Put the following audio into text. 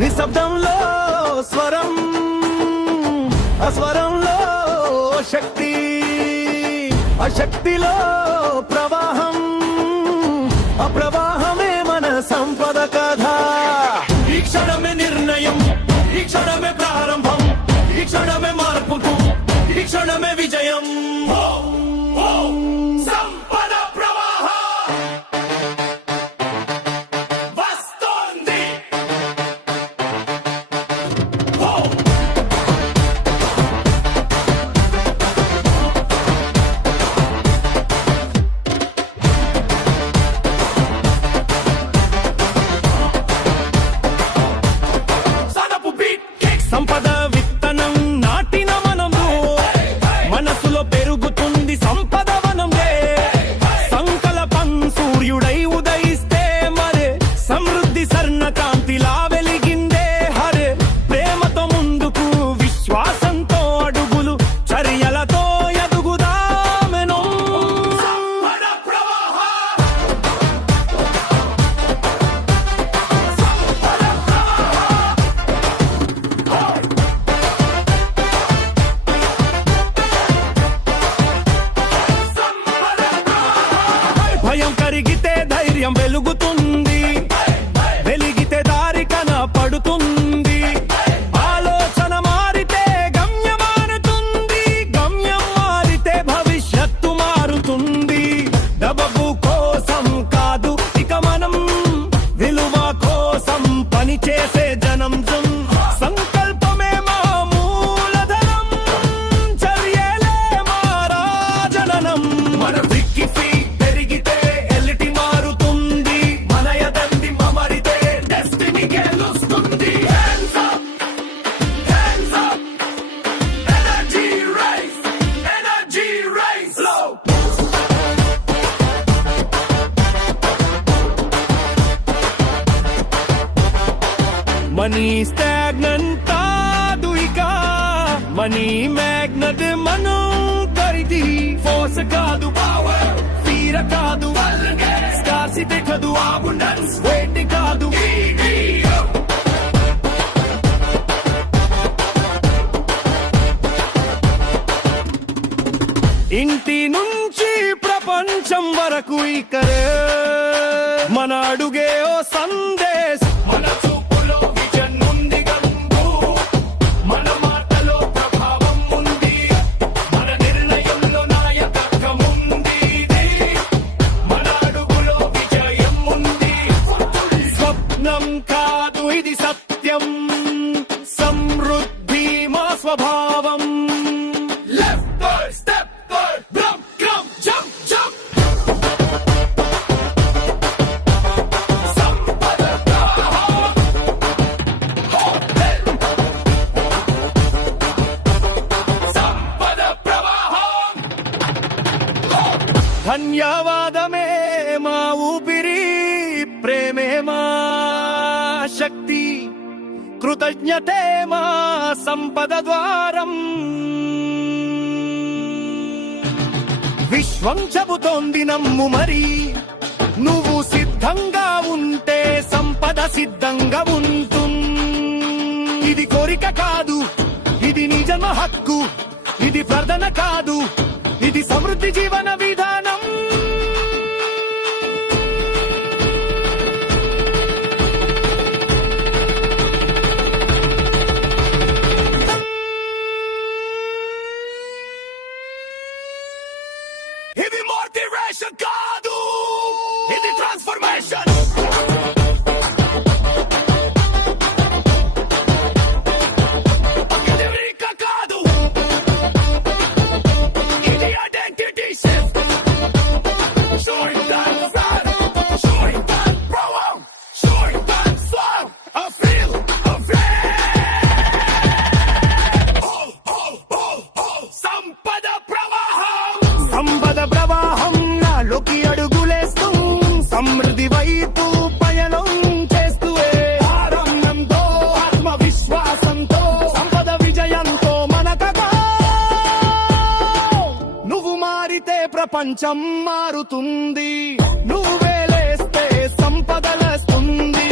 నిశ్శబ్దంలో స్వరం, అస్వరంలో శక్తి, అశక్తిలో ప్రవాహం, అప్రవాహమే మన సంపద కథ. ఈ క్షణమే నిర్ణయం, ఈ క్షణమే ప్రారంభం, ఈ క్షణమే మార్పుకు, ఈ క్షణమే విజయం. సంపద ప్రవాహం వస్తోంది. సంపద విత్తనం నాటిన మనము, మనసులో పెరుగుతుంది సంపద వనమే. సంకల్పం సూర్యుడై ఉదయిస్తే మరే, సమృద్ధి స్వర్ణ కాంతిలా వెలిగిందే హరే. ప్రేమతో ముందుకు, విశ్వాసంతో అడుగులు, చర్యలతో ఎదుగుదామెను. భయం కరిగితే ధైర్యం వెలుగుతుంది, వెలిగితే దారి కనపడుతుంది. ఆలోచన మారితే గమ్యం మారుతుంది, గమ్యం మారితే భవిష్యత్తు మారుతుంది. డబ్బు కోసం కాదు ఇక మనం, విలువ కోసం పనిచేసే జనం. సంకల్పమే మా మూలధనం, చర్యలే మా రాజనం. మన విక్కి పెరిగితే ఎల్లిటి మారుతుంది, మన యదండి మమరితే డెస్టినీ గెలుస్తుంది. Hands up, hands up, energy rise, energy rise. Low. Money stagnant కాదు ఇక, మనీ మ్యాగ్నెట్ మనం ఖరీది. ఫోర్స్ కాదు పవర్, ఫీర కాదు స్కార్సిటీ కాదు అబండెన్స్, వెయిట్ కాదు ఇంటి నుంచి ప్రపంచం వరకు ఇకరే మన అడుగే ఓ సందేశ్. మన చూపులో విజన్ ఉంది గంగు, మన మాటలో ప్రభావం ఉంది, మన నిర్ణయంలో నాయకత్వం ఉంది, మన అడుగులో విజయం ఉంది. స్వప్నం కాదు ఇది సత్యం, సమృద్ధి మా స్వభావం. లెఫ్ట్ స్టెప్, బ్రమ్ క్రమ్ జంప్ జంప్. ధన్యవాదమే మా ఊపిరి, ప్రేమే మా శక్తి, కృతజ్ఞతే మా సంపద ద్వారం. విశ్వం చెబుతోంది నమ్ము మరి, నువ్వు సిద్ధంగా ఉంటే సంపద సిద్ధంగా ఉంటుంది. ఇది కోరిక కాదు, ఇది నీ జన్మ హక్కు, ఇది ప్రార్థన కాదు, ఇది సమృద్ధి జీవన విధానం. ఇది మోటివేషన్ కాదు, ఇది ట్రాన్స్ఫర్మేషన్. సంపద ప్రవాహం నాలోకి అడుగులేస్తూ, సమృద్ధి వైపు పయనం చేస్తూ, ఆనందంతో ఆత్మవిశ్వాసంతో సంపద విజయంతో మనకగా. నువ్వు మారితే ప్రపంచం మారుతుంది, నువ్వే లేస్తే సంపదలస్తుంది.